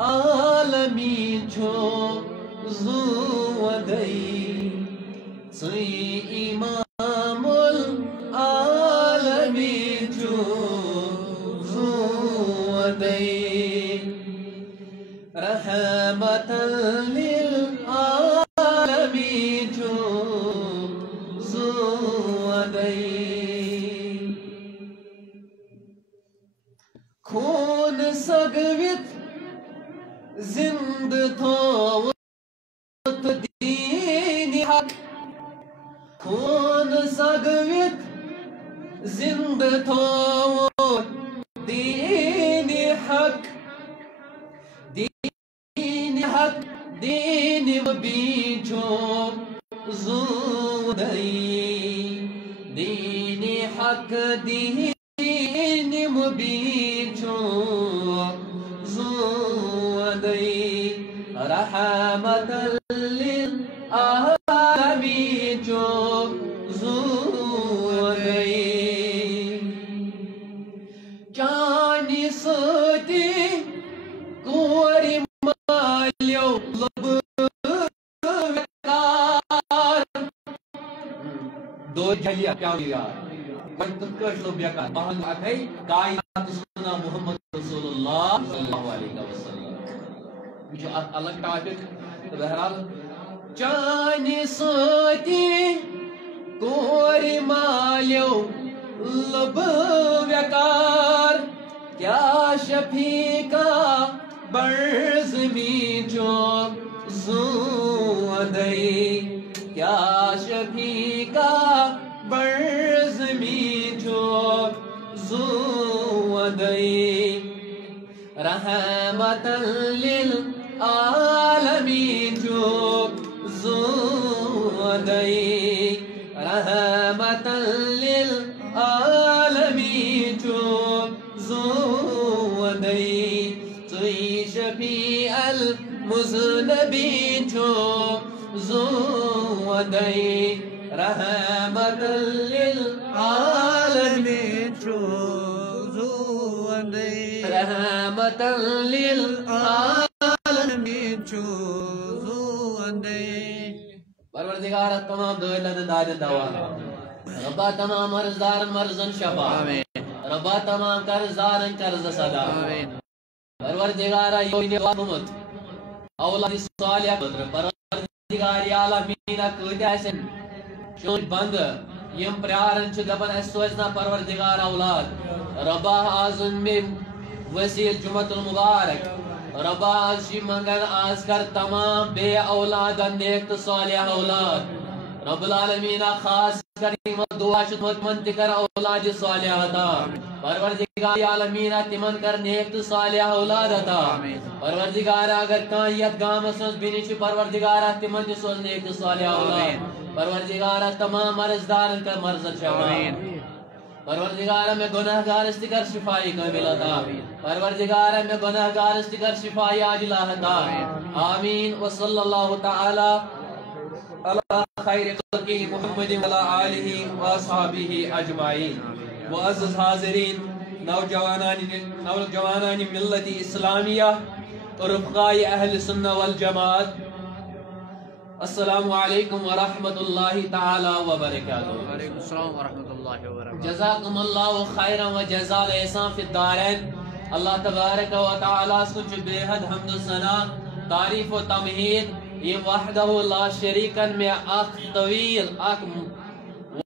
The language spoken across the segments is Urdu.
العالمین چھو زو ودئی سی امام العالمین چھو زو ودئی رحمت للعالمین چھو زو ودئی خون سگوت زند تھوت دین حق خون سگوت زند تھوت دین حق دین حق دین مبین چھو زودئی دین حق دین مبین چھو رحمت للعالمین جو زودئی چانی ستی کوری مالیو لب وکار دو جھلیا پیاؤں یار وقت کش لب وکار بہن اکھائی کائنات سنا محمد رسول اللہ صلی اللہ علیہ وسلم جو الگ ٹاپک بہرحال چانی ستی کوری مالیو لب وکار کیا شفیقہ برزمین جو زودئی کیا شفیقہ برزمین جو زودئی رحمت للعالمین جو زودئی رحمت للعالمین جو زودئی تی شفیع المذنبین جو زودئی رحمت للعالمین جو رحمت للعالمین چھو زودئی پروردگار تمام دولت دادن دوان ربا تمام مرزدار مرزن شفا ربا تمام قرضدارن قرض صدا پروردگار یوین محمد اولاد صالح قدر پروردگار عالمین قد ایسن چون بند یم پریارن چھ دپن اس سوچنا پروردگار اولاد ربا آزن میں وسیل جمعت المبارک ربا آزشی منگن آز کر تمام بے اولادن نیک صالح اولاد رب العالمین خاص کریم دعا شدمت منتکر اولاد صالح عطا پروردگار عالمین تمن کر نیک صالح اولاد عطا پروردگار اگر کائیت گام سنس بینی چھ پروردگار تمن سوز نیک صالح اولاد پروردگار تمام مرزدارن کر مرزد شفاین پروردگار میں گناہگار استکر شفائی کامل عطا پروردگار میں گناہگار استکر شفائی عاجلہ عطا آمین وصلی اللہ تعالی علی خیر خلقی محمد وعلی آلہ واصحابہ اجمعین معزز حاضرین نوجوانان ملت اسلامیہ رفقائی اہل سنہ والجماعت السلام علیکم ورحمۃ اللہ تعالی وبرکاتہ وعلیکم السلام ورحمۃ اللہ وبرکاتہ جزاکم اللہ خیرا وجزا الاحسان فی الدارین اللہ تبارک و تعالی سچ بے حد حمد و ثنا تعریف و تمہید یہ وحدہ لا شریکن میں اخ طویل اخ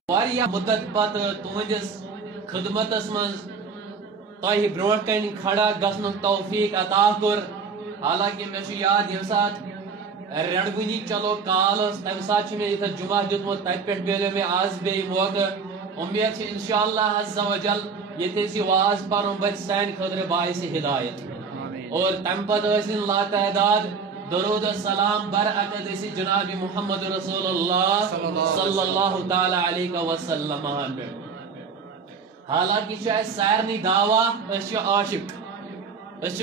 واریہ مدت پت تہندس خدمتس من تہ برونٹ کن کھڑا گھن توفیق عطا کر حالانکہ میں یاد یم سات رڑبنی چلو کال تمہ سات میں یہ جمعہ دیتمت تت پہ ملو میں آز بی موقع امید انشاءاللہ عز و جل یہ واز پرن بچ سان خطر باعث ہدایت اور تم پتہ لا تعداد درود السلام برعقد جناب محمد رسول اللہ صلی اللہ تعالی علیہ وسلم حالانکہ سارنی دعویٰ عاشق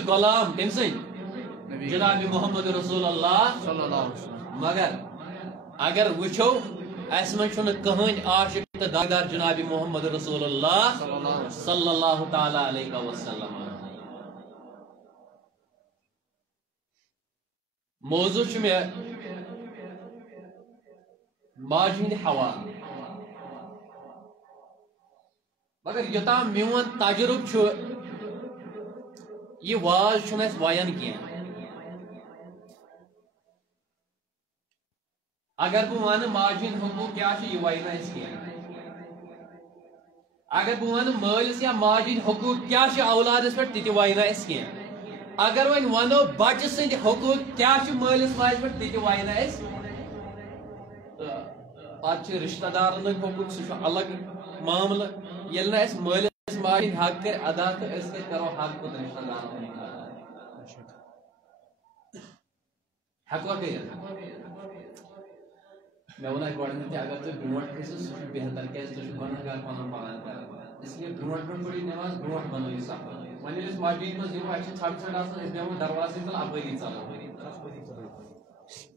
غلام کم سن جناب محمد رسول اللہ صلی اللہ علیہ وسلم مگر اگر وچھو اس من چھن کہن عاشق تو داغدار جناب محمد رسول اللہ صلی اللہ تعالی علیہ وسلم موضوع چھ میں ماجہ ہند حوال مگر یوتام میون تجرب چھ یہ واز چھنہ اس وایان کینہ اگر بہ ون ماجہ ہند حقوق کیا چھ یہ وایہ نہ اس کینہ اگر بہ ون مالس یا ماجہ ہند حقوق کیا چھ اولادس پہ تہ وایہ نہ اس کینہ اگر ون ونو بچہ سند حقوق کیا چھ مالس ماجہ پہ تہ وایہ نہ اس پتہ چھ رشتہ دارن حقوق سہ الگ معاملہ یل نہ اس مالس ماجہ ہند حق کر ادا تو اس کرو حق خود رشتہ دارن ہیکوا کٔرِتھ مےٚ ووٚن اَتہِ گۄڈٕنیٚتھٕے اگر تُہۍ برونٛٹھ کھٔسِو سُہ چھُ بہتر کیازِ تُہۍ چھِو گۄنہگار پنُن پان کران اسلیے برونٛٹھ برونٛٹھ پٔرِو نٮ۪ماز برونٛٹھ بنٲیِو صف وۄنۍ ییٚلہِ أسۍ مسجد منٛز یِمو اَسہِ چھِ ژھٹ ژھٹ آسان أسۍ بیٚہمو دروازَس تل اپٲری ژلو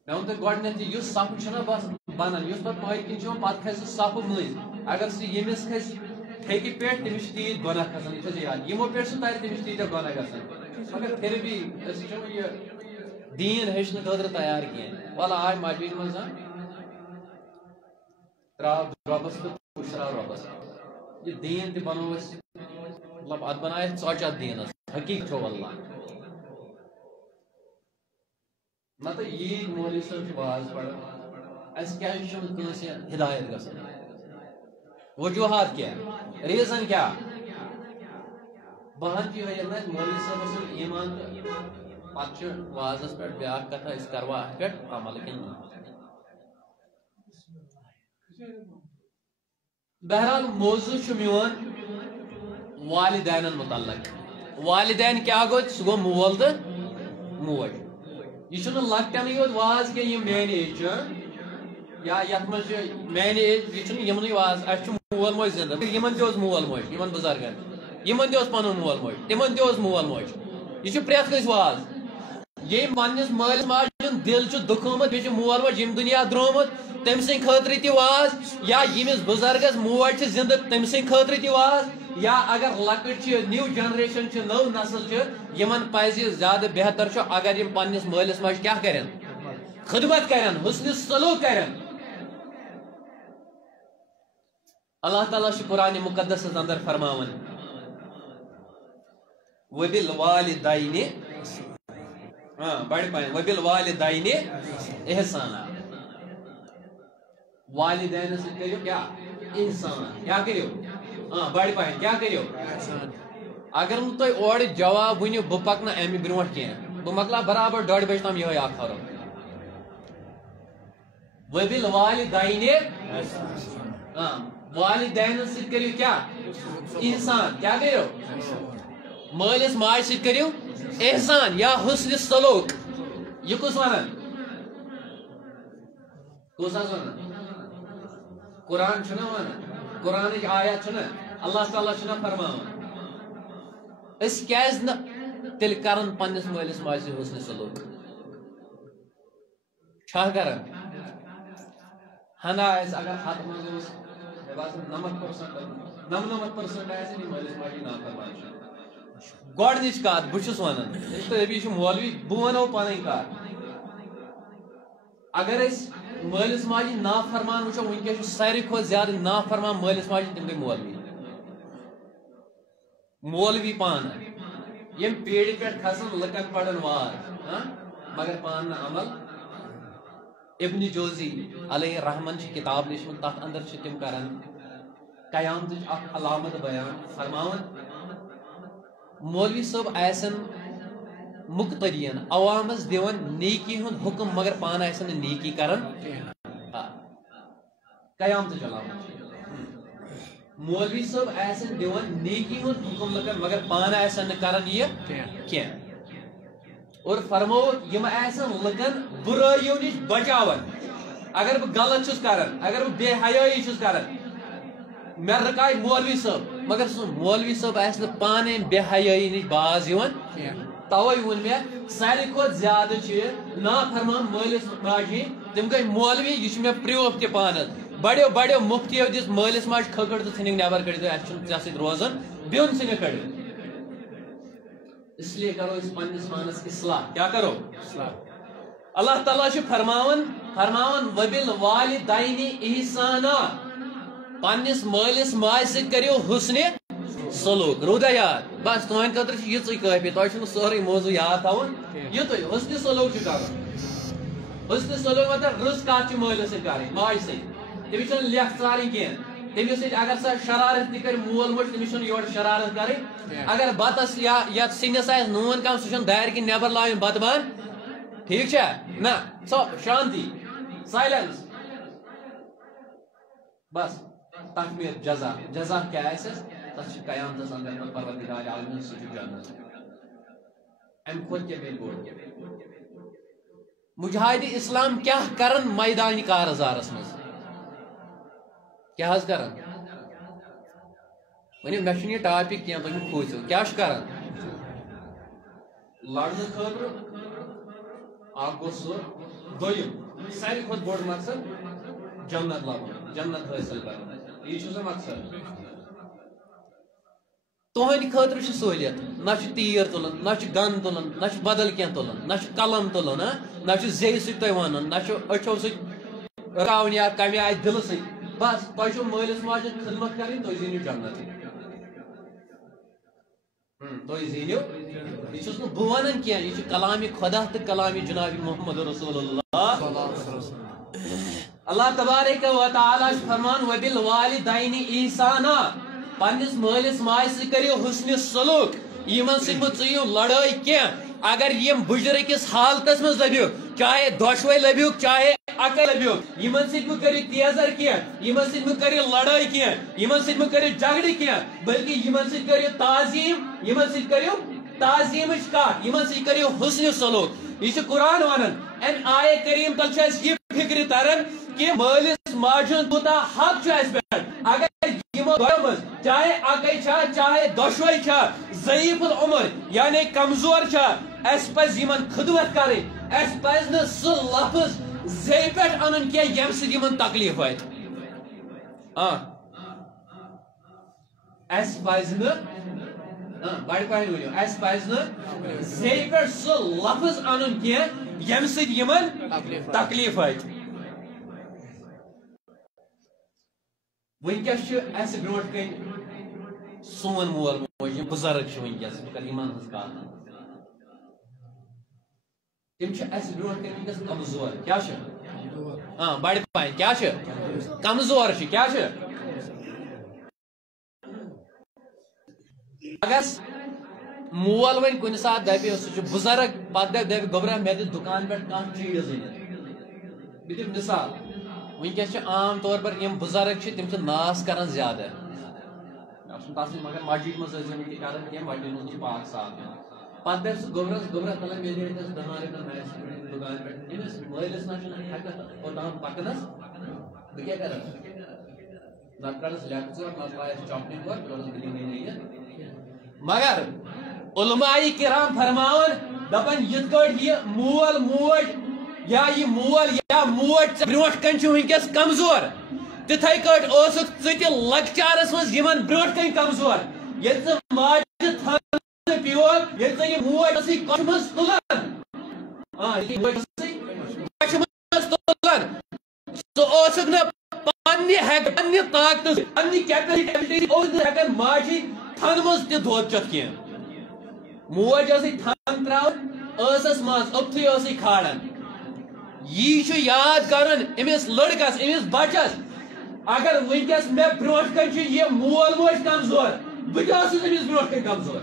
مےٚ ووٚن تۄہہِ گۄڈٕنیٚتھٕے یُس صف چھُنہ بس بنان یُس پتہٕ پٔتۍ کِنۍ چھُ یِوان پتہٕ کھسہِ سُہ صفہٕ مٔنٛزۍ اگر سُہ ییٚمِس کھسہِ ٹھیکہِ پٮ۪ٹھ تٔمِس چھِ تیٖتۍ گۄناہ کھسان یہِ تھٲیزِ یاد یِمو پٮ۪ٹھ سُہ ترِ تٔمِس چھِ تیٖتیاہ گۄناہ گژھان مگر پھر بھی أسۍ چھِنہٕ یہِ دیٖن ہیٚچھنہٕ خٲطرٕ تیار کینٛہہ وَلہٕ آے مسجد منٛز تراو رۄبس تہٕ پُشراو رۄبس یہِ دیٖن تہِ بنوو أسۍ مطلب اتھ بنایہِ ژۄچ اتھ دیٖنس حقیٖق چھو واللہ نتہٕ ییٖتۍ مولوی صٲب چھِ واز پران اَسہِ کیازِ چھُنہٕ کٲنٛسہِ ہدایت گژھان وجوہات کیٛاہ ریٖزن کیٛاہ بہان چھِ یِہوٚے ییٚلہِ نہٕ اَسہِ مولوی صٲبس سُنٛد ایٖمان تہٕ پتہٕ چھُ وازس پٮ۪ٹھ بیٛاکھ کتھا أسۍ کروا اتھ پٮ۪ٹھ عمل کِنہٕ نہ بہرحال موضوع چھُ میون والدینن متعلق والدین کیا گوٚو سُہ گوٚو مول تہٕ موج یہ چھُنہٕ لۄکٹٮ۪نٕے یوت واز کینٛہہ یِم میانہِ ایج چھِ یا یتھ منٛز چھِ میانہِ ایج یہِ چھُنہٕ یِمنٕے واز اَسہِ چھُ مول موج زندٕ یِمن تہِ اوس مول موج یِمن بُزرگن یِمن تہِ اوس پنُن مول موج تِمن تہِ اوس مول موج یہِ چھُ پرٛٮ۪تھ کٲنٛسہِ واز ییٚمۍ پننِس مٲلِس ماجہِ ہُنٛد دِل چھُ دُکھومُت بیٚیہِ چھُ مول موج ییٚمہِ دُنیا درٛومُت تٔمۍ سٕنٛدِ خٲطرٕ تہِ واز یا ییٚمِس بُزرگس موج چھِ زندٕ تٔمۍ سٕنٛدِ خٲطرٕ تہِ واز یا اگر لۄکٕٹۍ چھِ نیو جنریشن چھِ نٔو نسل چھِ یِمن پزِ زیادٕ بہتر چھُ اگر یِم پننِس مٲلِس ماجہِ کیٛاہ کرن خدمت کرن حسنِ سلوٗک کرن اللہ تعالیٰ چھُ قرآنِ مقدسس اندر فرماوان وبالوالدین بڑِ پایہِ وبالوالدین احسانا والدین سۭتۍ کٔرِو کیٛاہ احسان کیٛاہ کٔرِو بڑِ پایہِ کیٛاہ کٔرِو اگر نہٕ تُہۍ اورٕ جواب ؤنِو بہٕ پکنہٕ امہِ برونٛٹھ کینٛہہ بہٕ مۄکلاو برابر 2:30 بجہِ تام یِہوٚے اکھ حرف وبالوالدین والدینن سۭتۍ کٔرِو کیٛاہ احسان کیٛاہ کٔرِو مٲلِس ماجہِ سۭتۍ کٔرِو احسان یا حسنِ سلوٗک یہِ کُس ونان کُس حظ ونان قرآن چھُنہ ونان قرآنٕچ آیات چھُنہ اللہ تعالیٰ چھُنہ فرماوان أسۍ کیازِ نہٕ تیٚلہِ کران پننِس مٲلِس ماجہِ سۭتۍ حسنِ سلوٗک چھا کران ہنا آسہِ اگر ہتھ منٛز اوس مےٚ باسان 90% آسن یہِ مٲلِس ماجہِ نافرمان چھِ گۄڈنِچ کتھ بہٕ چھُس ونان تُہۍ ابھی چھُ مولوی بہٕ ونو پنٕنۍ کتھ اگر أسۍ مٲلِس ماجہِ نافرمان وٕچھو وٕنکیٚس چھُ ساروی کھۄتہٕ زیادٕ نافرمان مٲلِس ماجہِ تِم گٔے مولوی پانہٕ یِم پیڑِ پٮ۪ٹھ کھسان لُکن پران وار مگر پانہٕ نہٕ عمل ابن جوزی علیہ رحمن چھِ کتاب لیچھمٕژ تتھ اندر چھِ تِم کران قیامتٕچ اکھ علامت بیان فرماوان مولوی صٲب آسن مقتدین عوامس دِوان نیکی ہُنٛد حُکم مگر پانہٕ آسن نہٕ نیکی کران قیامتٕچ علامت مولوی صٲب آسن دِوان نیکی ہُنٛد حُکم لُکن مگر پانہٕ آسن نہٕ کران یہِ کینٛہہ اور فرمو یِم آسن لُکن بُرٲیو نِش بچاوان اگر بہٕ غلط چھُس کران اگر بہٕ بے حیٲیی چھُس کران مےٚ رُکایہِ مولوی صٲب مگر سُہ مولوی صٲب آسہِ نہٕ پانے بے حیٲیی نِش باز یِوان توے ووٚن مےٚ ساروی کھۄتہٕ زیادٕ چھِ نافرمان مٲلِس ماجہِ تِم گٔے مولوی یہِ چھُ مےٚ پرٛوٗف تہِ پانس بڑیو بڑیو مُفتیو دِژ مٲلِس ماجہِ کھٔکٕڑ تہٕ ژھٕنِکھ نٮ۪بر کٔڑِتھ اَسہِ چھُنہٕ ژےٚ سۭتۍ روزان بیوٚن ژھٕنِکھ کٔڑِتھ اس لیے کرو أسۍ پننِس پانس اصلاح کیٛاہ کرو اللہ تعالیٰ فرماون وبل والدین احسانا پنس مالس ماج ست کریو حسن سلوک رودا یاد بس تہند خاطر یہ کافی تہ سوری موضوع یاد تھاون یہ حسن سلوک کرو حسن سلوک مطلب رٕژ کتھ مالس ست کریں ماج ست تمس لیکھ ژارن کی تمس ست اگر سا شرارت تہ کر مول موج تمس یور شرارت کریں اگر بتس یا سنس آس نون کم سہ دار کن نبر لائن بت بان ٹھیک ہے نا سب شانتی سائلنس بس تخمیر جزا کیا تس قیامتس اندر پروردگار عالمین سہ جنت ام خود کے بول مجاہد اسلام کیا کرن میدان کارزارس مز کیا کرن ونی مے یہ ٹاپک کی تم کھوسو کیا کرن لڑنے خاطر اخ گو سہ دویم ساروی کھت بوڑ مقصد جنت لبن جنت حاصل کرن یہ سہ مقصد تہند خاطر سہولیت نہ تیر تلن نہ گن تلن نہ بدل کی تلن نہ قلم تلن نہ زی سی ون نہ اچھو سی راون یا کمہ آئے دل سی بس تہ مالس ماجہ خدمت کریں تھی زینو جنت تھی زینو یہ بہ ونان کی یہ کلام خدا تو کلام جناب محمد رسول اللہ اللہ تبارک و تعالی فرمان وبالوالدین احسانا پنس مالس ماج ست کریو حسن سلوک یمن ست مو لڑائی کی اگر یم بجر کس حالتس مز لبیو چاہے دشوے لبیو چاہے اکے لبیو یمن ست مو کریو تیزر کی یمن ست مو کریو لڑائی کی یمن ست مو کریو جھگڑے کی بلکہ یمن ست کریو تعظیم یمن ست کریو تعظیم کت یمن ست کریو حسن سلوک یہ قرآن ونان ان آیہ کریم تل یہ فکر تران کہ مالس ماجن کوتا حق اس پہ اگر چاہے اکے چاہے دشوے ضعیف العمر یعنی کمزور اس پز یمن خدمت کریں اس پز نہ سہ لفظ زی پہ ان کی یم سی یمن تکلیف وات اس پز نہ بڑ پہن ورو اس پز نہ زی پہ سہ لفظ ان کی یم سی یمن تکلیف وات ونکس اس برونٹ کن سون مول موج بزرگ ونکس ایمان ہز کت تم اس برونٹ کن ونکس کمزور کیا بڑ پہن کیا کمزور کیا اگر مول ون کن سات دپہ سہ بزرگ پتہ دپہ گوبرا مے دکان پہ کھانا چیز بہ دم مثال ونکس عام طور پر یم بزرگ تم ناس کران زیادہ تس مگر مسجد مز کران کی مسجد مز پاک صاف پتہ دپ سہ گوبرا تلان مے دس 10 رۄپیہِ دکان پہ أمس مٲلِس نہ ہیکت اوتام پکنس بہ کیا کرس نہ کرس لیکھ ژور نہ لایس چاپنگ ور کرس بلنگ نہیں مگر علماء کرام فرماون دپن یت کٹ یہ مول موج یا یہ مول یا موج برونٹ کن ونکس کمزور تتھے کٹ اوسک ژٕ لکچارس مز یمن برونٹ کن کمزور یل ماج تھن پیول یل یہ موج کچھ مز تلان تلان سہ اوسک نا پنہ طاقت پنہ کیپیسٹی ہیکان ماجی تھن مز تہ دھوت چتھ کی موج تھن تراون ٲسس مز اوتھے کھالان یہ یاد کرن امس لڑکس امس بچس اگر ونکس مے برونٹ کن یہ مول موج کمزور بہت امس برونٹ کن کمزور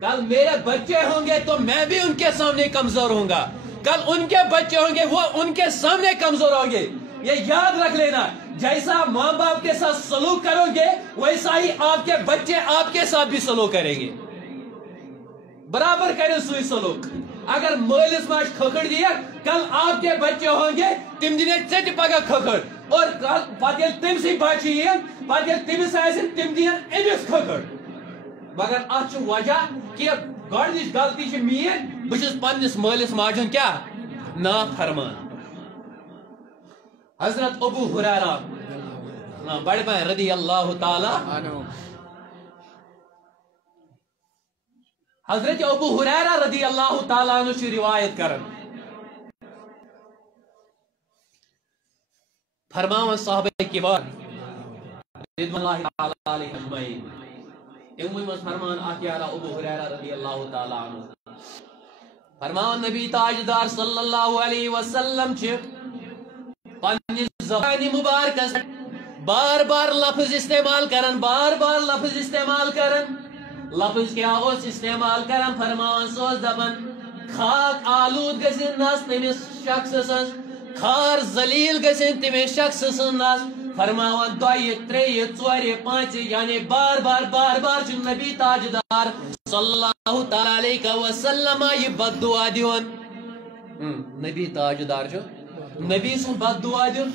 کل میرے بچے ہوں گے تو میں بھی ان کے سامنے کمزور ہوں گا کل ان کے بچے ہوں گے وہ ان کے سامنے کمزور ہوں گے یہ یاد رکھ لینا جیسا ماں باپ کے ساتھ سلوک کرو گے ویسا ہی آپ کے بچے آپ کے ساتھ بھی سلوک کریں گے برابر کریں سوئی سلوک اگر مالس ماج کھکڑ دیا کل آپ کے بچے ہوں گے تم دن ژٹ پگہ کھکڑ اور پتہ تم سی بچہ پتہ تمس تم دین امس کھکڑ مگر ات وجہ کہ گۄڈنِچ غلطی مین بہٕ پننس مالس ماجن کیا نا فرمان حضرت ابو ہریرہ بڑ پہ رضی اللہ تعالی حضرت ابو ہریرہ رضی اللہ تعالیٰ عنہ چھ روایت کرن فرماون صحابہ کبار رضوان اللہ تعالیٰ علیہ اجمعین اموی مز فرمان آخیارہ ابو ہریرہ رضی اللہ تعالیٰ عنہ فرمان نبی تاجدار صلی اللہ علیہ وسلم چھ پنی زبان مبارکہ بار بار لفظ استعمال کرن بار بار لفظ استعمال کرن لفظ کیا اس استعمال کرن فرمان سوز دبن خاک آلود گسن ناس تمس شخص سن خار ذلیل گسن تمس شخص سن ناس فرماون دوئی تری ژور پانچ یعنی بار بار چھ نبی تاجدار صلی اللہ تعالی علیہ وسلم یہ بد دعا دیون نبی تاجدار جو نبی سن بد دعا دیون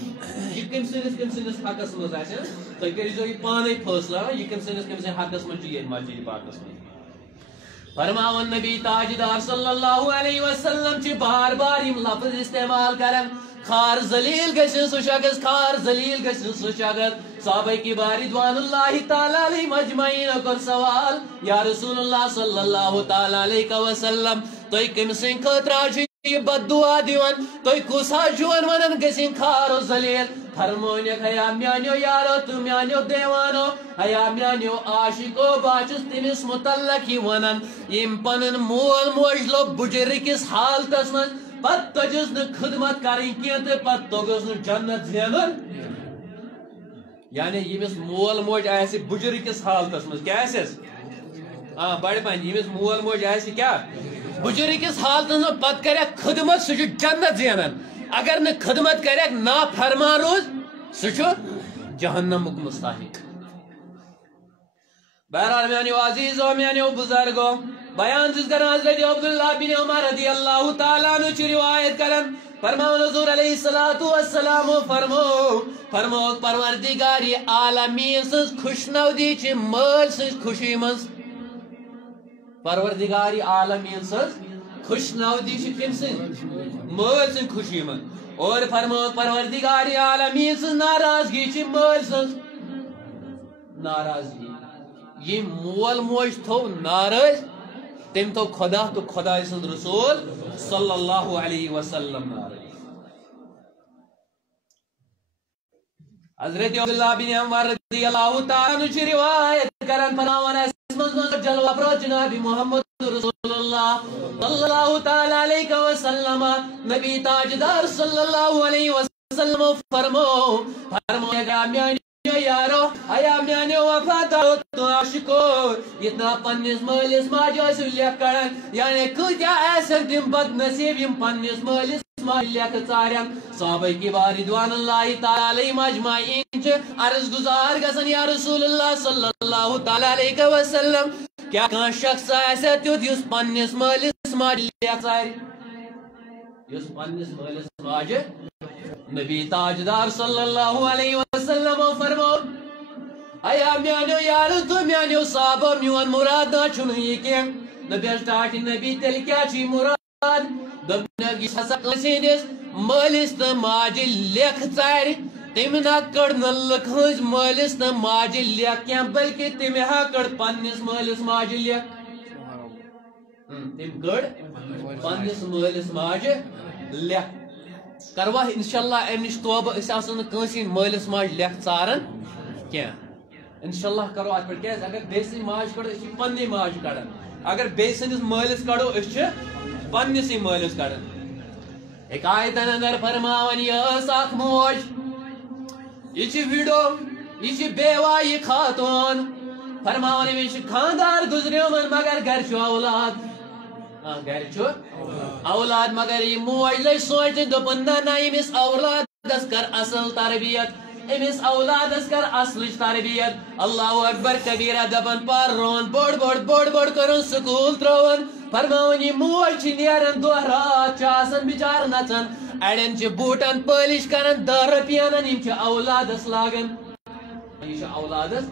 یہ کم سنس حقس مز آسہ تھی کریو یہ پانے فیصلہ یہ کم سنس حقس مز یہ مسجد پاکس مز فرماون نبی تاجدار صلی اللہ علیہ وسلم چھ بار بار یم لفظ استعمال کرن خار ذلیل گسن سو شخص خار ذلیل گسن سو شخص صحابہ کی رضوان اللہ تعالی علیہ مجمعین کر سوال یا رسول اللہ صلی اللہ تعالی علیہ وسلم تو کم سن خطرہ یہ بد دعا دیون تو کسا جون ونن گسن خار و ذلیل فرمونک ہیا میانیو یارو تو میانیو دیوانو ہیا میانیو عاشقو باچس تمس متعلق ہی ونن یم پنن مول موج لو بجرکس حالتس من پت تجس ن خدمت کریں کین تے پت توگس ن جنت زینن یعنی یمس مول موج آسی بجرکس حالتس من کیا آسس بڑ پن یمس مول موج آسی کیا بجرکس حالتس من پت کرے خدمت سہ جنت زینن اگر نہ خدمت کرے نا فرمان روز سہ جہنمک مستحق بہرحال میانیو عزیزو میانیو بزرگو بیان جس کرن حضرت عبداللہ بن عمر رضی اللہ تعالیٰ عنہ چھ روایت کرن فرماؤ حضور علیہ السلام فرمو پروردگار عالمین سز خوشنودی چھ مال سز خوشی مز پروردگار عالمین سز خوشنودی چھ کم سز مال سز خوشی مز اور فرمو پروردگار عالمین سز ناراضگی چھ مال سز ناراضگی یہ مول موج تھو ناراض تم تو خدا تو خدا سند رسول صلی اللہ علیہ وسلم حضرت عبداللہ بن عمر رضی اللہ تعالیٰ عنہ چھ روایت کرن فرماون اسمن جلوہ برو جناب محمد رسول اللہ صلی اللہ تعالیٰ علیہ وسلم نبی تاجدار صلی اللہ علیہ وسلم فرمو میانی یارو ایا میانیو وفادارو تو عاشقو اتنا پنس مالس ماجو لیک کرن یعنی کتیا ایسن تم بد نصیب یم پنس مالس ماج لیک ژارن صحابہ کبار رضوان اللہ تعالی علیہ مجمعین چھ عرض گزار گژھن یا رسول اللہ صلی اللہ تعالی علیہ وسلم کیا کان شخص ایسا تیوت یس پنس مالس ماج لیک ژار یس پنس مالس ماج نبی تاجدار صلی اللہ علیہ وسلم فرمو ایا میانیو یارو تو میانیو صحابہ میون مراد نا چھن یہ کہ نبی اسٹارٹ نبی تیل کیا چھ مراد دبنگی ہسا سینس مالس تو ماج لیک ژار تم نہ کڑ نلک ہز مالس تو ماج لیک کیا بلکہ تم ہا کڑ پنس مالس ماج لیک تم کڑ پنس مالس ماج لیک کروا انشاءاللہ ام نش توبہ اس آسن کنسی مالس ماج لیک ژارن کیا انشاءاللہ کرو ات پہ کیاز اگر بیسن ماج کڑو اس پنی ماج کڑن اگر بیسنس مالس کڑو اس پنسی مالس کڑن ایک آیتن اندر فرماون یہ اخ موج یہ ویڈو یہ بیوہ یہ خاتون فرماون یہ خاندار گزریو من مگر گھر چھ اولاد گھر چھ اولاد مگر یہ موج لج سوچ دپن نہ امس اولادس کر اصل تربیت امس اولادس کر اصل تربیت اللہ اکبر کبیرہ دپن پر رون بوڑ کرن سکول ترون فرماون یہ موج چھ نیرن دہ رات چھ آسان بچار نچن اڑین چھ بوٹن پالش کرن 10 رۄپیہِ انن یم چھ اولادس لاگن یہ چھ اولادس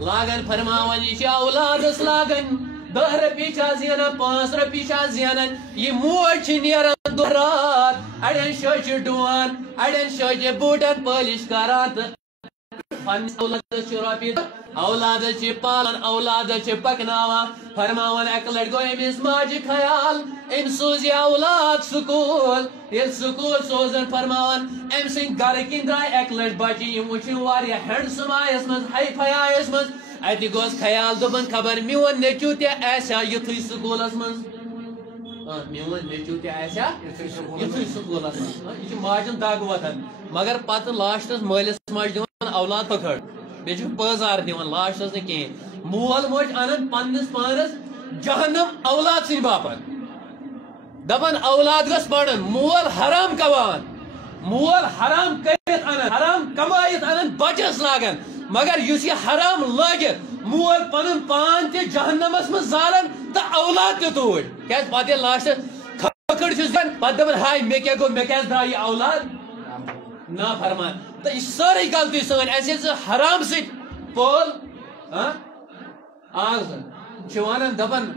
لاگن فرماون یہ چھ اولادس لاگن 10 رۄپیہِ چھا زینان 5 رۄپیہِ چھا زینان یہ موج چھ نیران دہ رات اڑین شجہِ ڈُوان اڑین شجہِ بوٹن پالش کران اولاد پالان اولاد پکناوان فرماوان اک لٹ گو امس ماجہ خیال ام سوز یہ اولاد سکول یل سکول سوزن فرماوان ام سن گھر کن درائے اک لٹ بچہ یم وچھن واریاہ ہینڈسم آیس من ہائی فائی آیس من اتہ گوس خیال دپن خبر میون نیچو تہ آسیا یتھے سکولس من میون نیچو تہ آسیا یتھے سکولس من یہ ماجن دگ وتھان مگر پتہ لاسٹس مالس ماج دِوان اولاد پکڑ بیٚیہِ چھُ پٲزار دِوان لاسٹس نہٕ کِہیٖنۍ مول موج انان پننس پانس جہنم اولاد سٕنٛدِ باپتھ دپان اولاد گژھ پرن مول حرام کمان مول حرام کٔرِتھ انان حرام کمٲیِتھ انان بچس لاگان مگر یُس یہ حرام لٲگِتھ مول پنُن پان تہِ جہنمس منٛز زالان تہٕ اولاد تہِ توٗرۍ کیازِ پتہٕ ییٚلہِ لاسٹس کھکھٕر چھُس دِوان پتہٕ دپان ہاے مےٚ کیٛاہ گوٚو مےٚ کیٛازِ درٛاو یہِ اولاد نا فرمان تو یہ ساری غلطی سن ایسے حرام ست پول آز ونان دپان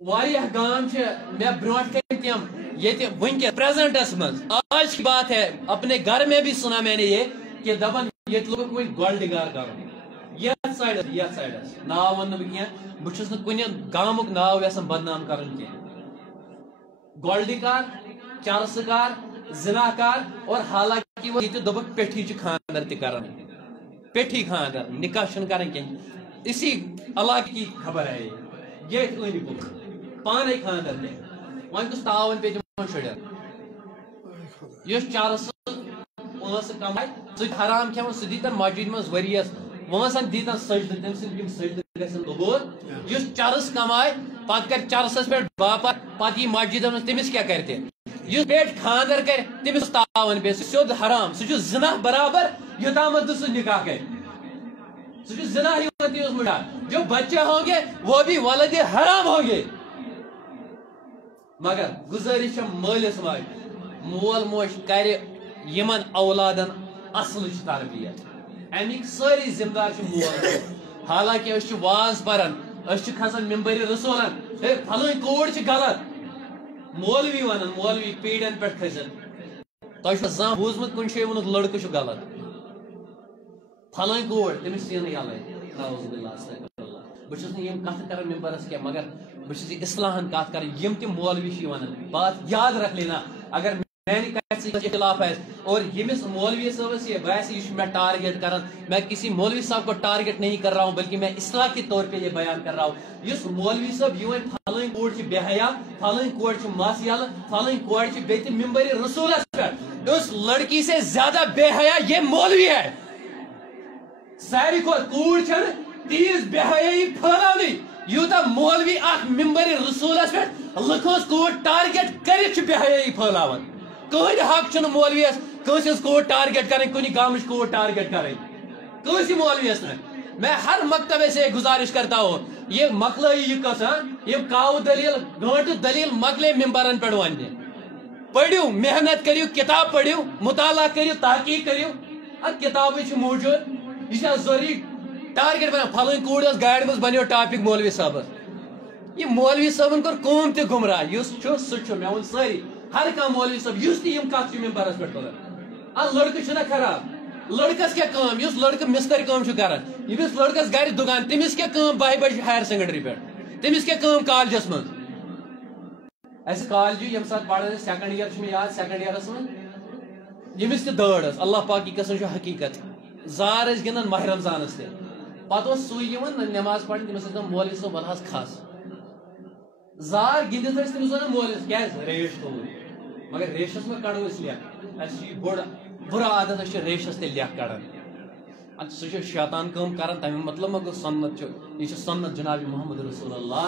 واریاہ گام مے برونٹ کن تم یہ ونکس پریزنٹس من آج کی بات ہے اپنے گھر میں بھی سنا میں نے یہ کہ دپان یہ لوگ ون گولڈگار کر یتھ سائڈس ناو ون بہ کی بہس کن گامک ناو یسان بدنام کرن کی گولڈکار چرسکار زناکار اور حالانکہ وہ یہ دبک پیٹھی خاندر تہ کران پیٹھی خاندر نکاح چھن کران کی اسی علاقے کی خبر ہے یہ أنٛدۍ پوٚک پانے خاندر تہ وۄنۍ کُس تاون پے تِمن شُرٮ۪ن یُس چرس پونٛسہٕ کماے سُہ حرام کھٮ۪وان سُہ دیٖتن مسجد منٛز ؤرۍیس وٲنٛسن دیٖتن سجدٕ تٔمۍ سٕنٛدۍ یِم سجدٕ گژھن قبوٗل یُس چرس کماے پتہٕ کر چرسس پٮ۪ٹھ باپت پتہٕ یی مسجدن منٛز تٔمِس کیٛاہ کرِ تہِ یُس پیٹ خاندر کر تٔمِس تاون پے سُہ سیوٚد حرام سُہ چھُ زنا برابر یوٚتامتھ نہٕ سُہ نکاح کرِ سُہ چھُ زنا ہیوٗ تیوٗت مُٹا جو بچے ہوں گے وہ بھی ولد حرام ہوں گے مگر گزٲرِش چھےٚ مٲلِس ماجہِ مول موج کرِ یِمن اولادن اصلٕچ تربیت امیِکۍ سٲری ذمہٕ دار چھِ مول موج حالانکہ أسۍ چھِ واز پران أسۍ چھِ کھسان ممبرِ رسولن ہے پھلٲنۍ کوٗر چھِ غلط مولوی ونان مولوی پیڑن پہ کھسن تہ زان بوٗزمُت کُنہِ جایہِ ووٚنُکھ لڑکہٕ چھُ غلط پھلٲنۍ کوٗر تٔمِس یِنہٕ یَلے نعوذ باللہ استغفر اللہ بہٕ چھُس نہٕ یِم کتھٕ کران ممبرس کینٛہہ مگر بہٕ چھُس یہِ اصلاحن کتھ کران یِم تہِ مولوی چھِ ونان بات یاد رکھ لینا اگر میانہِ کتھِ سۭتۍ اختلاف آسہِ اور ییٚمِس مولوی صٲبس یہ باسہِ یہِ چھُ مےٚ ٹارگیٹ کران میں کسی مولوی صاحب کو ٹارگیٹ نہیں کر رہا ہوں بلکہ میں اصلاح کے طور پہ یہ بیان کر رہا ہوں یُس مولوی صٲب یہ ون پھلٲنۍ کوٗر چھِ بے حیا پھلٲنۍ کورِ چھِ مس یلہٕ پھلٲنۍ کورِ چھِ بیٚیہِ تہِ ممبرِ رسولس پٮ۪ٹھ اس لڑکی سے زیادہ بے حیا یہ مولوی ہے ساروی کھۄتہٕ کوٗر چھنہٕ تیٖژ بے حیٲیی پھٲلاونٕے یوٗتاہ مولوی اکھ ممبرِ رسولس پٮ۪ٹھ لُکھ ہٕنٛز کوٗر ٹارگیٹ کٔرِتھ چھُ بے حیٲیی پھٲلاوان کٕہٕنۍ حق چھُنہٕ مولویس کٲنٛسہِ ہٕنٛز کوٗر ٹارگیٹ کرٕنۍ کُنہِ گامٕچ کوٗر ٹارگیٹ کرٕنۍ کٲنٛسہِ مولویس نہٕ میں ہر مکتبے سے گزارش کرتا ہوں یہ مکلٲیِو یہِ قصہٕ یِم کاوٕ دلیل گٲنٹہٕ دلیل مکلے ممبرن پٮ۪ٹھ وننہِ پٔرِو محنت کٔرِو کِتاب پٔرِو مطالعہ کٔرِو تحقیق کٔرِو اتھ کِتابٕے چھِ موٗجوٗد یہ چھا ضروری ٹارگیٹ بنا پھلٲنۍ کوٗر ٲس گاڑِ منٛز بنیو ٹاپک مولوی صٲبس یہ مولوی صٲبن کوٚر کٲم تہِ گمراہ یُس چھُ سُہ چھُ مےٚ ووٚن سٲری ہر کانٛہہ مولوی صٲب یُس تہِ یِم کتھ چھِ ممبرس پٮ۪ٹھ کران اتھ لڑکہٕ چھُنہ خراب لڑکس کیٛاہ کٲم یُس لڑکہٕ مستری کٲم چھُ کران ییٚمِس لڑکس گرِ دُکان تٔمِس کیٛاہ کٲم 12 بجہِ ہایر سیکنڈری پٮ۪ٹھ تٔمِس کیٛاہ کٲم کالجس منٛز اسہِ کالجہِ ییٚمہِ ساتہٕ پران ٲسۍ سیکنڈ ییر چھُ مےٚ یاد سیکنڈ ییرس منٛز ییٚمِس تہِ دٲڑ ٲس اللہ پاک کی قسم چھُ حقیٖقت زار ٲسۍ گِنٛدان ماہِ رمضانس تہِ پتہٕ اوس سُے یِوان نٮ۪ماز پرنہِ تٔمِس ٲسۍ دپان مولوی صٲب ول حظ کھس زار گِنٛدِتھ ٲسۍ تٔمِس ونان مولوی کیٛازِ ریش تھوٚوُے مگر ریشس منٛز کڑو أسۍ لیکھ اسہِ چھُ یہِ بوٚڑ بُرٕ عادت أسۍ چھِ ریشس تہِ لیکھ کڑان ادٕ سُہ چھُ شیطان کٲم کران تمیُک مطلب ما گوٚو سنت چھُ یہِ چھُ سنت جناب محمد رسول اللہ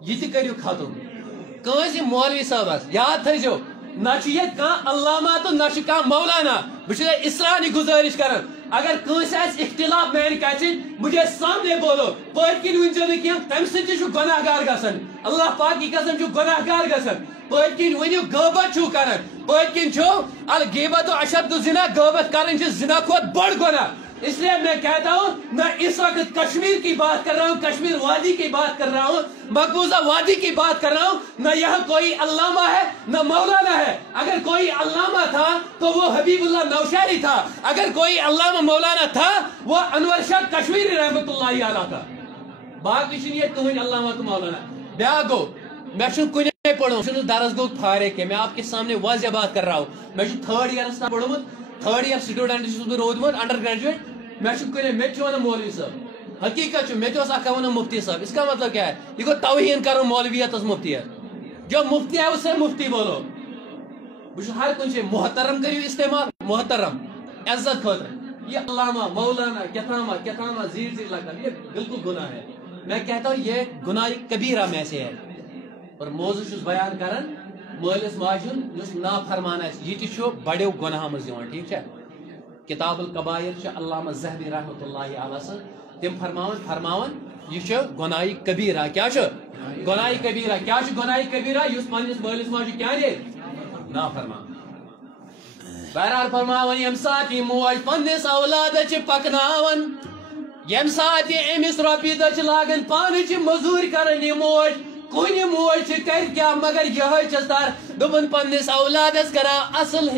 یہ تہِ کٔرِو ختم کٲنٛسہِ مولوی صٲبس یاد تھٲیزیو نہ چھُ ییٚتہِ کانٛہہ علامہ تہٕ نہ چھُ کانٛہہ مولانا بہٕ چھُس اصلاحنٕچ گزٲرش کران اگر کٲنٛسہِ آسہِ اختلاف میانہِ کتھِ سۭتۍ مجھے سامنے بولو پٔتۍ کِنۍ ؤنۍزیو نہٕ کینٛہہ تمہِ سۭتۍ تہِ چھُ گۄناہ گار گژھان اللہ پاک کی قسم چھُ گۄناہ گار گژھان پٔتۍ کِنۍ ؤنِو غٲبت چھُو کران پٔتۍ کِنۍ چھُ الغیبت اشد زنا غٲبت کرٕنۍ چھِ زنا کھۄتہٕ بٔڑ گۄناہ اس لیے میں کہتا ہوں میں اس وقت کشمیر کی بات کر رہا ہوں، کشمیر وادی کی بات کر رہا ہوں، مقبوضہ وادی کی بات کر رہا ہوں. نہ یہاں کوئی علامہ ہے نہ مولانا ہے. اگر کوئی علامہ تھا تو وہ حبیب اللہ نوشہری تھا، اگر کوئی علامہ مولانا تھا وہ انور شاہ کشمیری رحمت اللہ علیہ تھا. باقی یہ کہیں علامہ تو مولانا. بیا گو میں کن پڑھوں درس گو پھارے کے، میں آپ کے سامنے واضح بات کر رہا ہوں. میں 3rd ایئرس تک پڑھوت، 3rd ایئر سٹوڈنٹ رودمت انڈر گریجویٹ. میں ونان مولوی صاحب حقیقت میں ونان مفتی صاحب. اس کا مطلب کیا ہے؟ یہ گو توہین کرو مولویت مفتیت. جو مفتی ہے اسے مفتی بولو. بس ہر کن سے محترم کریو استعمال، محترم عزت خاطر. یہ علامہ مولانا کتامہ زیر لگا، یہ بالکل گناہ ہے. میں کہتا ہوں یہ گناہ کبیرہ میں سے ہے. اور موضوع بیان کرن مالس ماجن اس نافرمان یہ بڑو گناہ مز یوان. ٹھیک ہے، کتاب القبائر علامہ ذہبی رحمۃ اللہ علیہ سن تم فرماون یہ گناہ کبیرہ. کیا گناہ کبیرہ؟ کیا گناہ کبیرہ؟ اس پنس مالس ماجہ کیا دے نافرمان. بہرحال فرماون یم سات یہ موج پنس اولاد پکناون، یم سات یہ امس روپیہ دہ لاگن پانچ مزور کرن. یہ موج کن موج کر کیا مگر یہ چار دپن پنس اولادس کرا اصل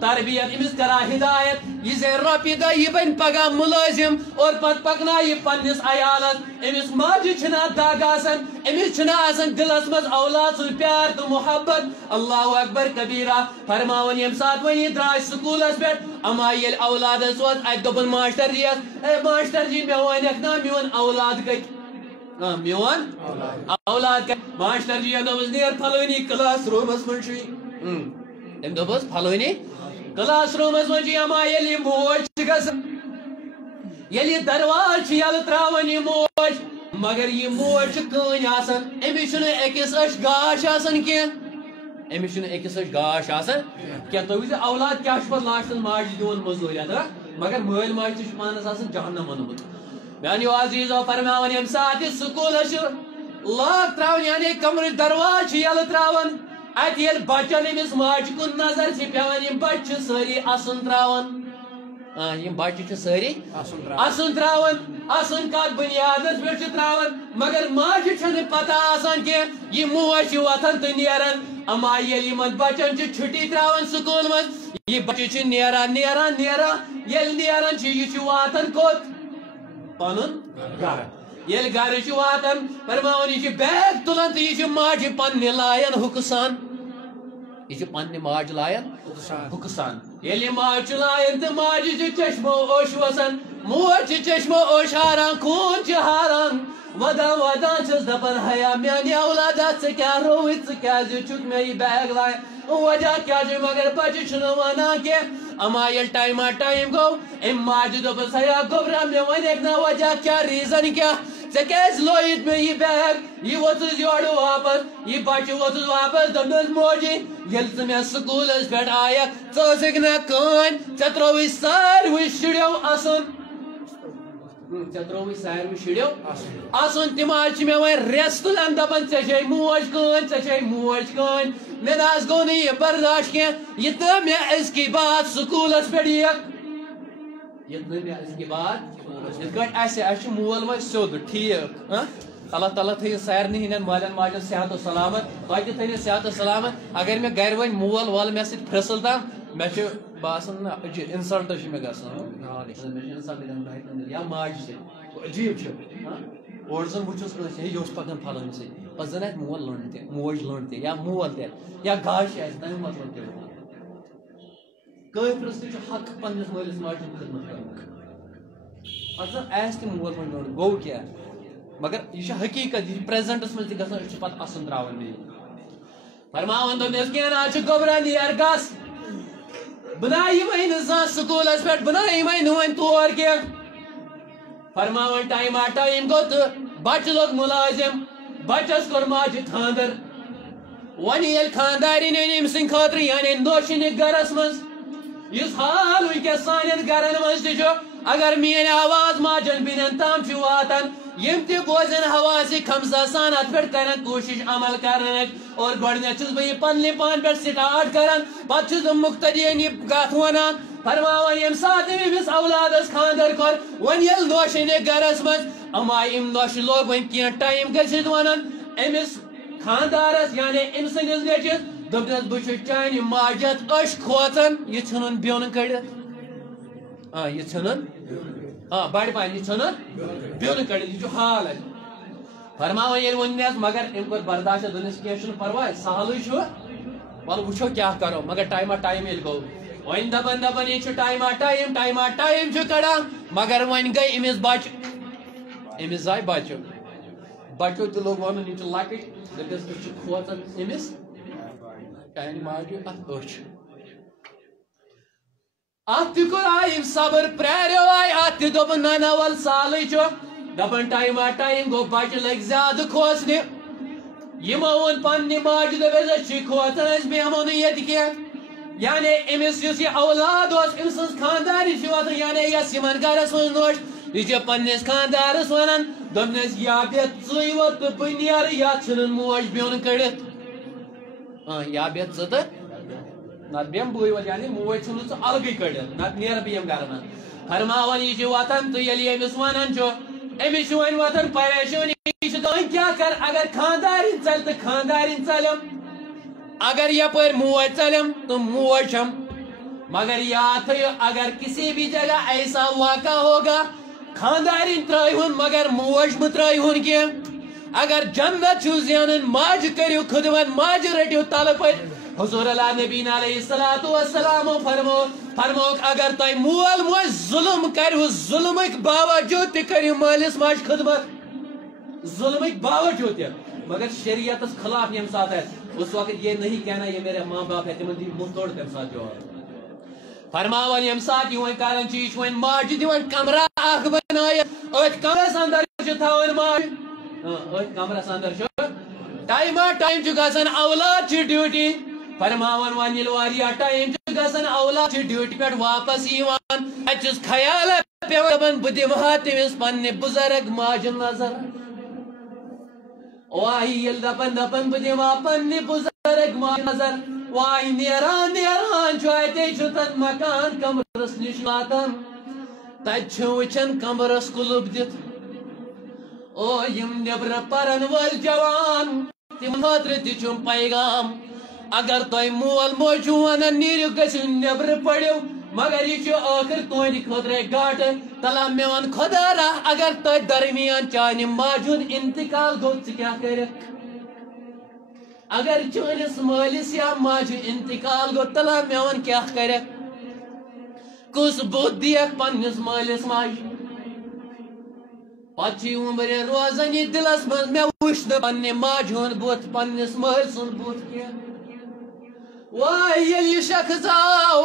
تربیت، امس کرا ہدایت، یہ زیر روپیہ دہ یہ بن پگہ ملازم اور پت پکنا یہ پنس عیالس. امس ماجہ چھنا دگ آسان، امس چھنا آسان دلس مز اولاد سن پیار تو محبت. اللہ اکبر کبیرہ. فرماون یم سات ون یہ دراج سکولس پہ اما یل اولادس وز ات دپن ماسٹر جیس اے ماسٹر جی مے ونک نا میون اولاد کت میون اولاد ماسٹر جی دس نیر پھلونی کلاس رومس من تم دس پھلونی کلاس رومس من اما یل موج گھن یل درواز یل تراون یہ موج مگر یہ موج کن آسان. امس اکس اش گاش آسان کی، امس اکس اش گاش آسان کی. تھی وچ اولاد کیا پہ لاسٹس ماجہ دون مزوریت مگر مل ماج تہ پانس آسان جہنم اونمت. میانیو عزیزو فرماون یم سات سکولس لاگ تراون یعنی کمر درواز یل تراون ات یل بچن امس ماج کن نظر پیوان یم بچہ ساری اسن تراون. یم بچہ ساری اسن تراون، اسن کت بنیادس پہ تراون مگر ماجہ چھ پتہ آسان کی یہ موج وتھان تو نیران. اما یل یمن بچن چھٹی تراون سکول من یہ بچہ نیران نیران نیران یل نیران یہ واتان کوت پنن گھر. یل گھر واتان فرماون یہ بیگ تلان تو یہ ماجہ پنہ لائن حکسان، یہ پنہ ماج لائن حکسان. یل ماج لائن تو ماجہ چشمو اوش وسان، موج چشمو اوش ہاران، خون ہاران. ودان ودان چھس دپان حیا میانہ اولادہ ژے کیا روت ژٕ کیازِ چھُکھ مےٚ یہِ بیگ لایان. وجہ کیا مگر بچہ چھُنہٕ ونان کینٛہہ. اما یل ٹائما ٹائم گو ام ماجہ دوپس حیا گوبرا مےٚ ونیکھ نا وجہ کیا ریزن کیا ژے کیازِ لویت مےٚ یہِ بیگ. یہ ووتُس یورٕ واپس، یہ بچہ ووتُس واپس دوٚپنس موجی ییٚلہِ ژٕ مےٚ سکوٗلس پٮ۪ٹھ آیکھ ژٕ ٲسٕکھ نا کٕہٕنۍ، ژےٚ ترٛووُے ساروٕے شُرٮ۪و اسُن، ژےٚ ترٛووُے ساروٕے شُرٮ۪و اسُن. تِم حظ چھِ مےٚ وۄنۍ ریس تُلان دپان ژےٚ چھے موج کٕہٕنۍ، ژےٚ چھے موج کٕہٕنۍ. مےٚ نہ حظ گوٚو نہٕ یہِ برداشت کینٛہہ. یہِ تہٕ مےٚ أزکی بات سکوٗلس پٮ۪ٹھ یِکھ، یہِ تہٕ مےٚ أزکی بات یِتھ کٲٹھۍ اَسہِ چھُ مول موج سیوٚد ٹھیٖک. اللہ تعالیٰ تھٲیِو سارنٕے ہٕنٛدٮ۪ن مالٮ۪ن ماجٮ۪ن صحت و سلامت، تۄہہِ تہِ تھٲیِو صحت و سلامت. اگر مےٚ گرِ وۄنۍ مول وول مےٚ سۭتۍ پھرٛسل تام مےٚ چھُ باسان نہ اِنسلٹ چھُ مےٚ گژھان، مےٚ چھُ اِنسلٹ گژھان یا ماجہِ سۭتۍ. عجیٖب چھُ اور زن وٕچھُس کٲنٛسہِ ہے یہِ اوس پکان پھلٲنۍ سۭتۍ پتہٕ زن آسہِ مول لٔنٛڈ تہِ موج لٔنٛڈ تہِ یا مول تہِ یا گاشہِ آسہِ تمیُک مطلب کیٛاہ گوٚو؟ کٲفرس تہِ چھُ حق پننِس مٲلِس ماجہِ ہُنٛد خدمت کرنُک. پتہٕ زن آسہِ تہِ مول موج لٔنٛڈ گوٚو کیٛاہ مگر یہ چھُ حقیٖقت، یہِ چھُ پریزنٹس منٛز تہِ گژھان، أسۍ چھِ پتہٕ اسُن تراوان بیٚیہِ. فرماوان دوٚپنس کینٛہہ نہ حظ چھُ گوبرا نیر گژھ، بہٕ نایمے نہٕ زانٛہہ سکوٗلس پٮ۪ٹھ، بہٕ نایمے نہٕ وۄنۍ تور کینٛہہ. فرماون ٹایما ٹایم گوٚو تہٕ بچہ لوٚگ مُلٲزم، بچس کوٚر ماجہِ خاندر. وۄنۍ ییٚلہِ خاندارِنۍ أنۍ أمۍ سٕنٛدِ خٲطرٕ یعنی نوشِنہِ گرس منٛز، یُس حال وٕنکیٚس سانٮ۪ن گرن منٛز تہِ چھُ. اگر میٲنۍ آواز ماجن بیٚنٮ۪ن تام چھِ واتان یم تہِ بوزن حواسی خمسہ سان ات پٮ۪ٹھ کرن کوشش عمل کرنٕچ. اور گۄڈٕنیتھ چھُس بہٕ یہِ پننہِ پان پٮ۪ٹھ سٹارٹ کران، پتہٕ چھُس بہٕ مُختٔدِین یہِ کتھ ونان. فرماوان یم سات امس اولادس خاندر کور ون یل نوشن گرس مز امائی ام نوش لوگ ون کی ٹائم گھت ونان امس خاندارس یعنی ام سندس نیچس دپنس بچ چانہ ماجت اش کھوتن یہ ژھنن بیون کڑت یہ ژھنن بڑ پہن یہ ژھنن بیون کڑت یہ حال ہے فرماوان یل ونس مگر ام کور برداشت دنس کی پرواہ سہل ول وچو کیا کرو مگر ٹائم ٹائم یل گو ون دپن یہ ٹائم ٹائم کڑان مگر ون گئی امس بچ امس زائے بچو تہ لوگ ون یہ لکٹ دپس کھوتن امس چانہ ماجہ ات اچھ ات تہ کور آئی صبر پریرو آئی ات تہ دوپن نہ ول سالے دپن ٹائم گو بچہ لگ زیادہ کھوسنہ یمو ون پنہ ماجہ دپس کھوتن بیہمو نہ یت کی یعنی امس یہ اولاد ام سن خاندار واتان یعنی یس یمن گرس من نوش یہ پنس خاندارس ونان دپنس یا بیت ژے وت تو بہ نیر یا ژھنن موج بیون کڑت یا بیت ژٕ تہٕ نت بیم بٕے وت یعنی موج ژھنن ژٕ الگٕے کڑت نت نیر بہ یم گھر من فرماوان یہ واتان تو ییٚلہِ أمِس ونان امس ون واتان پریشانی دپان کیا کر اگر خاندارن ژل تو خاندارن ژلم اگر یپر موج ژلم تو موج چھم مگر یاد تھو اگر کسی بھی جگہ ایسا واقع ہوگا خاندارن ترائیون مگر موج مہ ترائیون کی اگر جنت چھو زینن ماج کریو خدمت ماج رٹیو تل پہ حضور اللہ نبی علیہ الصلوۃ والسلام فرمو اگر تہ مول موج ظلم کرو ظلمک باوجود تہ کریو مالس ماج خدمت ظلمک باوجود تہ مگر شریعت خلاف یم ساتھ ہے اس وقت یہ نہیں کہنا یہ میرے ماں باپ ہے تمن دی منہ توڑ تم ساتھ جواب فرماوان یم ساتھ یہ کران چیز ون ماج دِوان کمرہ اخ بنائت ات کمرس اندر تھاون ماج ات کمرس اندر ٹائم گھان اولاد ڈیوٹی فرماوان ون یل واریاہ ٹائم گھان اولاد ڈیوٹی پہ واپس اتس خیال پیوان بہ دمہا تمس پنہ بزرگ ماج نظر واہی یل دپن بہ دمہا پنہ بزرگ ماج نظر واہی نیران اتے تت مکان کمرس نش واتان تت وچان کمرس کلب دت او یم نبر پرن ول جوان تم خاطر تم پیغام اگر تہ مول موج ونان نیرو گژھو نبر پڑو مگر یہ آخر تہند خاطر گاٹ تلا مے ون خدا را اگر تہ درمیان چانہ ماجہ انتقال گو ژٕ کیا کرکھ اگر چانس مالس یا ماجہ انتقال گو تلا مے ون کیا کرکھ کس بت دیکھ پنس مالس ماجہ پتہ عمر روزان یہ دلس من مے وچھ نہ پنہ ماجہ ہند بت پنس مال سن بت کی واہ یل یہ شخص آو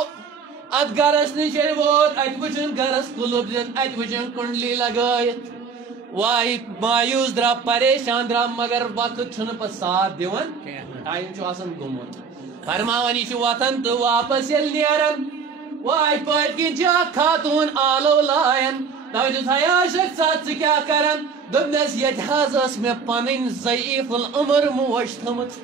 ات گرس نش ووت ات وچن گرس کلب دت ات وچن کنڈلی لگائت واہ مایوس درا پریشان درا مگر وقت چھن پہ ساتھ دِوان ٹائم آسان گومت فرماوان یہ واتان تو واپس یل نیران واہ پت کن خاتون آلو لائن دس حیا شخص ژٕ کیا کران دپنس یت حظ ٲس مے پنٕنۍ ضعیف العمر موج تھٔمٕژ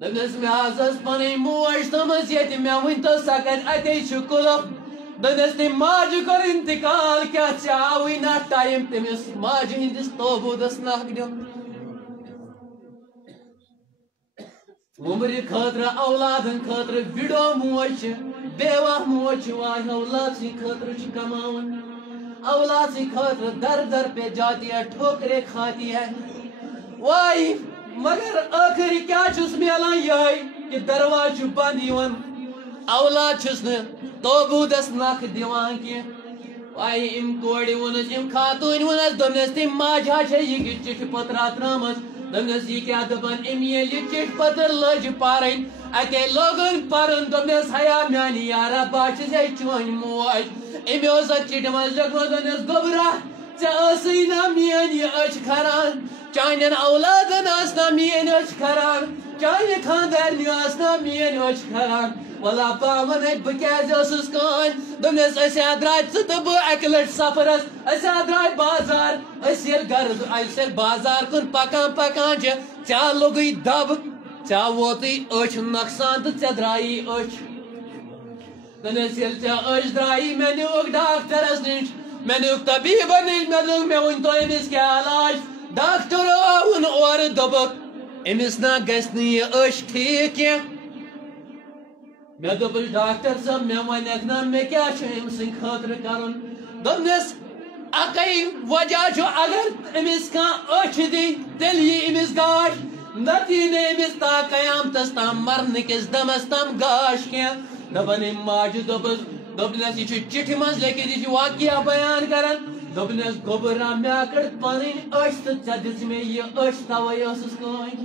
دپنس مے حظ ٲس پنٕنۍ موج تھٔمٕژ ییٚتہِ مے ؤنۍتو سۄ کتہِ اتے چھُ کُلف دپنس تٔمۍ ماجہِ کوٚر انتقال کیٛاہ ژےٚ آوٕے نا ٹایم تٔمِس ماجہِ ہٕنٛدِس توبوٗدس نکھ دیُن عمرِ خٲطرٕ اولادن خٲطرٕ وِڈو موج چھِ بیوہ موج چھِ واے اولاد سٕنٛدِ خٲطرٕ چھِ کماوان اولاد سٕنٛدِ خٲطرٕ در در پہ جاتی ہے ٹھوکرے کھاتی ہے واے مگر آخر کیا چھس میلان یہ کہ دروازہ بند یوان اولاد چھس نہ توبودس نکھ دیوان کی واے ام کوڑی ونس ام خاتون ونس دپنس تم ماجہ چھ یہ چٹھ پترا ترامس دپنس یہ کیا دپان ام یہ چٹھ پتر لج پارن اتے لوگن پرن دپنس حیا میانی یارا باچ سے چون موج ام اوس چٹھ مز لگمت دپنس گوبرا ژےٚ ٲسٕے نا میٲنۍ یہِ أچھ کھران چانٮ۪ن اولادن ٲس نا میٲنۍ أچھ کھران چانہِ خاندارنہِ ٲس نا میٲنۍ أچھ کھران وَلا بہٕ وَنَے بہٕ کیٛازِ ٲسٕس کٲنۍ دوٚپنَس أسۍ ہا درٛاے ژٕ تہٕ بہٕ اَکہِ لَٹہِ سفرس أسۍ ہا درٛاے بازار أسۍ ییٚلہِ گرٕ أسۍ ییٚلہِ بازار کُن پکان پکان چھِ ژےٚ لوٚگُے دب ژےٚ ووتُے أچھ نۄقصان تہٕ ژےٚ درٛایی أچھ دنس یل ژےٚ درائی مےٚ نیوٗکھ ڈاکٹرس نِش مےٚ نیوٗکھ طبیٖبن نِش مےٚ دوٚپ مےٚ ؤنۍ تو أمِس کیٛاہ علاج ڈاکٹرو آوُن اورٕ دوٚپُکھ أمِس نا گژھِ نہٕ یہِ أچھ ٹھیٖک کینٛہہ مےٚ دوٚپُس ڈاکٹر صٲب مےٚ وَنٮ۪کھ نا مےٚ کیٛاہ چھُ أمۍ سٕنٛدِ خٲطرٕ کَرُن دوٚپنَس اَکٕے وجہ چھُ اگر أمِس کانٛہہ أچھ دی تیٚلہِ یی أمِس گاش نتہٕ یی نہٕ أمِس تا قیامتس تام مرنٕکِس دمس تام گاش کینٛہہ دپان أمۍ ماجہِ دوٚپنس یہِ چھُ چِٹھِ منٛز لیکھِتھ یہِ چھُ واقعہ بیان کران دوٚپنس گوٚبرا مےٚ کٔڑ پنٕنۍ أچھ تہٕ ژےٚ دِژ مےٚ یہِ أچھ تَوَے ٲسٕس کٲنۍ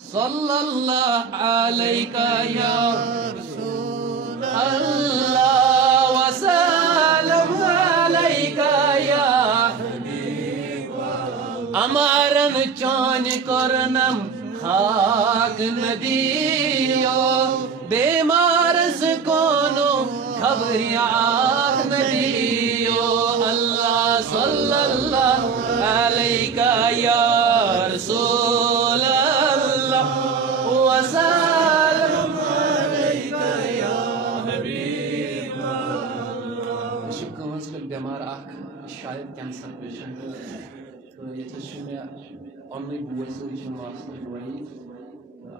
صلی اللہ علیکہ یا رسول اللہ وسلم علیکہ یا امارن چانہِ کرنم خاک ندیو بیمارس کونو خبریات ندیو اللہ صلی اللہ علیکہ یا رسول اللہ وسلم علیکہ یا حبیب اللہ شکر بیمار اخ شاید کینسر پیشنٹ تو یہ پنوی بوے سی واسطے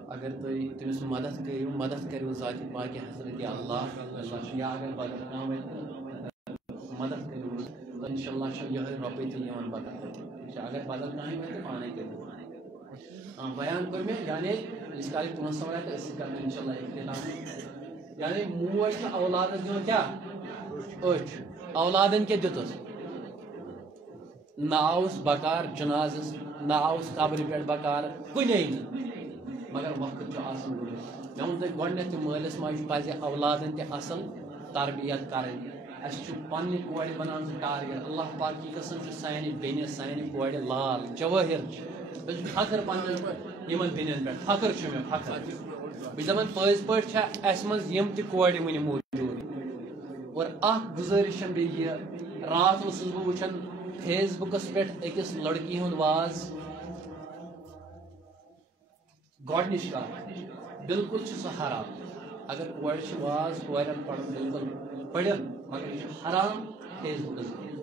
اگر تھی تمس مدد کرو ذات پاک حضرت اللہ یا اگر بدل کھانا مدد کرو تو انشاءاللہ یہ رۄپے تہِ بدل اگر بدل کھانا تو پانے کرو بیان کر میں یعنی اس کال پونسہ وغیرہ تو اس کرنا انشاءاللہ اختلاف یعنی موج اولادس دِوان کیا أچھ اولادن کیا دِتُس نہ آوس بکار جنازس نہ آوس قبر پہ بکار کُنے نہٕ مگر وقت آسان مےٚ ووٚن تۄہہِ گۄڈنٮ۪تھ تہِ مٲلِس ماجہِ پزِ اولادن تہِ اصل تربیت کرٕنۍ اَسہِ چھُ پننہِ کورِ بنان سُہ ٹارگیٹ اللہ پاک کی قسم چھُ سانہِ بیٚنہِ سانہِ کورِ لال جوٲہر چھِ مےٚ چھُ فخر پننٮ۪ن یِمن بیٚنٮ۪ن پٮ۪ٹھ فخر چھُ مےٚ فخر بہٕ چھُس دپان پٔزۍ پٲٹھۍ چھےٚ اَسہِ منٛز یِم تہِ کورِ وٕنہِ موٗجوٗد اور اکھ گُزٲرِش چھم بیٚیہِ یہِ راتھ اوسُس بہٕ وٕچھان فیس بُکس پٮ۪ٹھ أکِس لڑکی ہُنٛد واز گۄڈنِچ کتھ بالکل چھُ سُہ حرام اگر کورِ چھِ واز کورٮ۪ن پرُن بالکل پٔرِن مگر یہِ چھُ حرام فیس بُکس پٮ۪ٹھ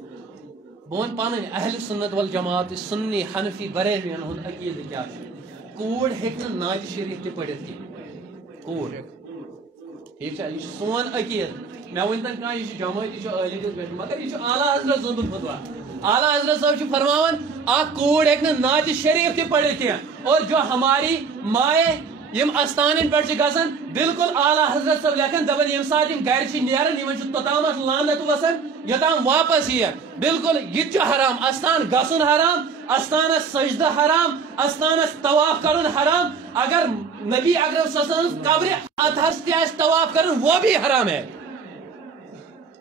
بہٕ وَنہٕ پنٕنۍ اہلِ سُنت والجماعت سُنی حنفی بریلوین ہُنٛد عقیٖدٕ کیٛاہ چھُ کوٗر ہیٚکہِ نہٕ نعتِ شریٖف تہِ پٔرِتھ کینٛہہ کوٗر ٹھیٖک چھا یہِ چھُ سون عقیٖدٕ مےٚ ؤنۍتن کانٛہہ یہِ چھُ جمٲعت یہِ چھُ عٲلیٖدس پٮ۪ٹھ مگر یہِ چھُ اعلیٰ حضرت سُنٛد فتوا اعلیٰ حضرت صاحب چھُ فرماوان اکھ کوٗر ہیٚکہِ نہٕ نعتِ شریٖف تہِ پٔرِتھ کینٛہہ اور جو ہماری مائیں یم استانن پٮ۪ٹھ چھِ گژھان بالکل اعلیٰ حضرت صاحب لیکھان دپان ییٚمہِ ساتہٕ یِم گرِ چھِ نیران یِمن چھُ توٚتامتھ لعنت وسان یوٚتام واپس یِیَن بالکل یہِ تہِ چھُ حرام استان گژھُن حرام استانس سجدٕ حرام استانس طواف کرُن حرام اگر نبی اکرم صلی اللہ علیہ وسلم قبرِ اطہرس تہِ آسہِ طواف کرُن وہ بھی حرام ہے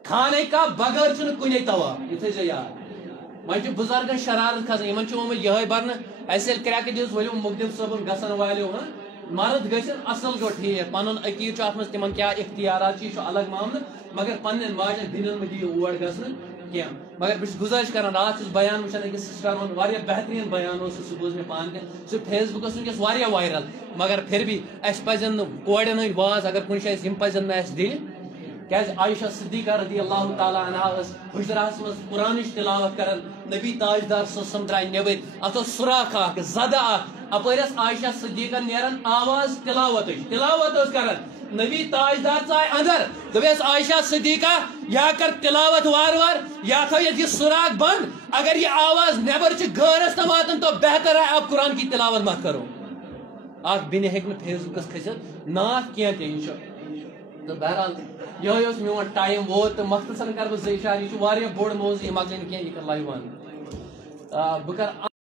خانے کا بغٲر چھُنہٕ کُنے طواف یہِ تھٲیزیو یاد وۄنۍ چھُ بُزرگن شرارت کھسان یِمن چھُ آمُت یِہے برنہٕ اَسہِ ییٚلہِ کرٛٮ۪کہٕ دِژ ؤلِو مُقدِم صٲبُن گژھن والیو مرد گژھن اصل گوٚو ٹھیٖک پنُن عقیٖدٕ چھُ اتھ منٛز تِمن کیٛاہ اختیارات چھِ یہِ چھُ الگ معاملہٕ مگر پننٮ۪ن ماجٮ۪ن بیٚنٮ۪ن مہ دِیِو اور گژھنہٕ کینٛہہ مگر بہٕ چھُس گُزٲرِش کران راتھ چھُس بیان وٕچھان أکِس سسٹر ہُنٛد واریاہ بہتریٖن بیان اوس سُہ بوٗز مےٚ پانہٕ تہِ سُہ فیس بُکس وٕنکیٚس واریاہ وایرل مگر پھر بھی اَسہِ پزن نہٕ کورٮ۪ن ہٕنٛدۍ واز اگر کُنہِ جایہِ یِم پزن نہٕ اَسہِ دِنۍ کیٛازِ عایشہ صدیقہ رضی اللہ تعالیٰ عنہا ٲس حجراہس منٛز قرآنٕچ تلاوت کران نبی تاجدار صٲب درٛاے نٮ۪بٕرۍ اتھ اوس سُراخ اکھ زدٕ اکھ اپٲرۍ ٲس عایشہ صدیقہ نیران آواز تلاوتٕچ تلاوت ٲس کران نبی تاجدار ژاے اندر دوٚپیس عایشہ صدیقہ یا کر تلاوت وارٕ وارٕ یا تھٲو ییٚتہِ یہِ سُراخ بنٛد اگر یہِ آواز نٮ۪بر چھِ گٲرس تام واتان تو بہتر ہے اب قرآن کی تلاوت مت کرو اکھ بیٚنہِ ہیٚکہِ نہٕ فیس بُکس کھٔسِتھ نعت کینٛہہ تہِ یہِ چھُ تہٕ بہرحال یِہوے اوس میون ٹایم ووت تہٕ مختصرن کرٕ بہٕ زٕ اِشارٕ یہِ چھُ واریاہ بوٚڑ موضوٗع یہِ مۄکلہِ نہٕ کینٛہہ یہِ کر لایو بنٛد بہٕ کرٕ